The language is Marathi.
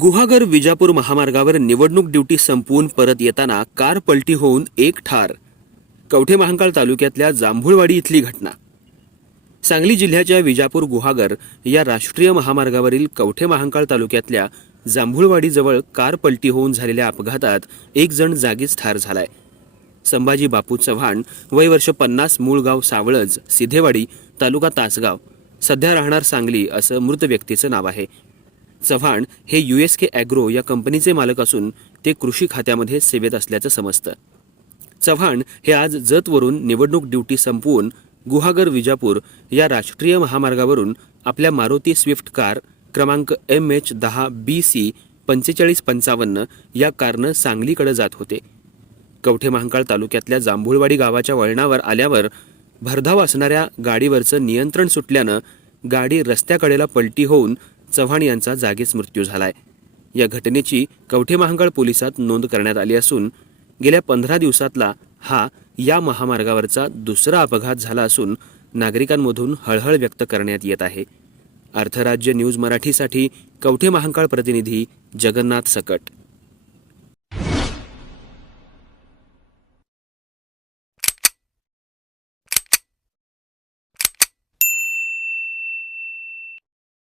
गुहागर विजापूर महामार्गावर निवडणूक ड्युटी संपवून परत येताना कार पलटी होऊन एक ठार. कवठे महांकाळ तालुक्यातल्या जांभुळवाडी इथली घटना. सांगली जिल्ह्याच्या विजापूर गुहागर या राष्ट्रीय महामार्गावरील कवठे महांकाळ तालुक्यातल्या जांभुळवाडीजवळ कार पलटी होऊन झालेल्या अपघातात एक जण जागीच ठार झालाय. संभाजी बापू चव्हाण, वय वर्ष 50, मूळ गाव सावळज, सिद्धेवाडी, तालुका तासगाव, सध्या राहणार सांगली असं मृत व्यक्तीचं नाव आहे. चव्हाण हे USK ॲग्रो या कंपनीचे मालक असून ते कृषी खात्यामध्ये सेवेत असल्याचं समजतं. चव्हाण हे आज जतवरून निवडणूक ड्युटी संपवून गुहागर विजापूर या राष्ट्रीय महामार्गावरून आपल्या मारुती स्विफ्ट कार क्रमांक MH10BC 4555 या कारनं सांगलीकडे जात होते. कवठे महांकाळ तालुक्यातल्या जांभुळवाडी गावाच्या वळणावर आल्यावर भरधाव असणाऱ्या गाडीवरचं नियंत्रण सुटल्यानं गाडी रस्त्याकडेला पलटी होऊन चव्हाण यांचा जागीच मृत्यू झालाय. या घटनेची कवठे महांकाळ पोलिसात नोंद करण्यात आली असून गेल्या 15 दिवसातला हा या महामार्गावरचा दुसरा अपघात झाला असून नागरिकांमधून हळहळ व्यक्त करण्यात येत आहे. अर्थराज्य न्यूज मराठीसाठी कवठे महांकाळ प्रतिनिधी जगन्नाथ सकट.